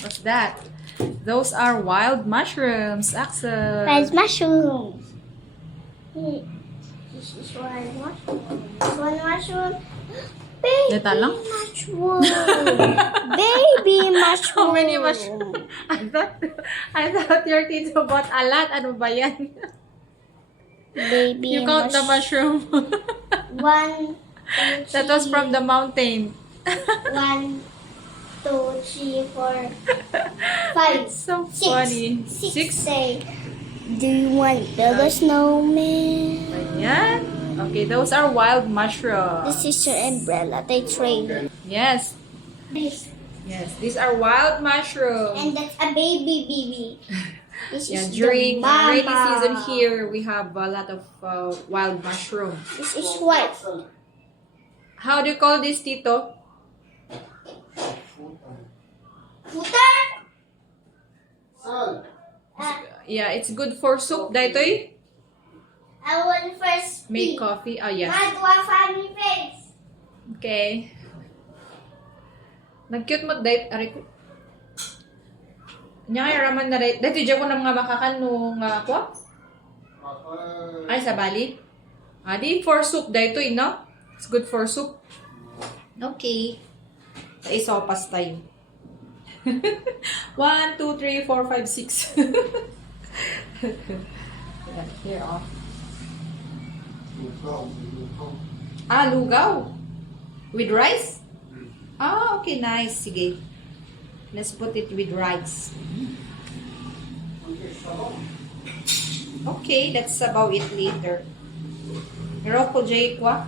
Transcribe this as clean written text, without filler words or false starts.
What's that? Those are wild mushrooms, Axel. Wild mushrooms. This is wild mushroom. One mushroom. Baby Dito lang? mushroom. Baby mushroom. How many mushrooms? I thought your tito bought a lot. Ano ba yan? Baby You count the mushroom. 1, 2, 3. That was from the mountain. 1, 2, 3, 4, 5. It's so 6. funny. 6. Say, do you want to build a snowman? Ayan. Okay, those are wild mushrooms. This is your umbrella. They trade. Yes. This. Yes, these are wild mushrooms. And that's a baby. This Yeah, is during the mama. rainy season here, we have a lot of wild mushrooms. This is white. How do you call this, Tito? Putar? Yeah, it's good for soup, Daitoy. I want first Make coffee. Oh, yes. Madwa family face. Okay. Nag-cute mo, Dait. Aray ko. Nya kaya raman na Dait. Daitoy, dyan ko na mga makakanong ako? Ay, sa Bali? Di for soup, Daitoy, no? It's good for soup. Okay. Sa isopas tayo. 1, 2, 3, 4, 5, 6. Here, oh. Lugaw. With rice? Okay, nice. Sige. Let's put it with rice. Okay, let's sabaw it later. Pero ko, Jay, kwa?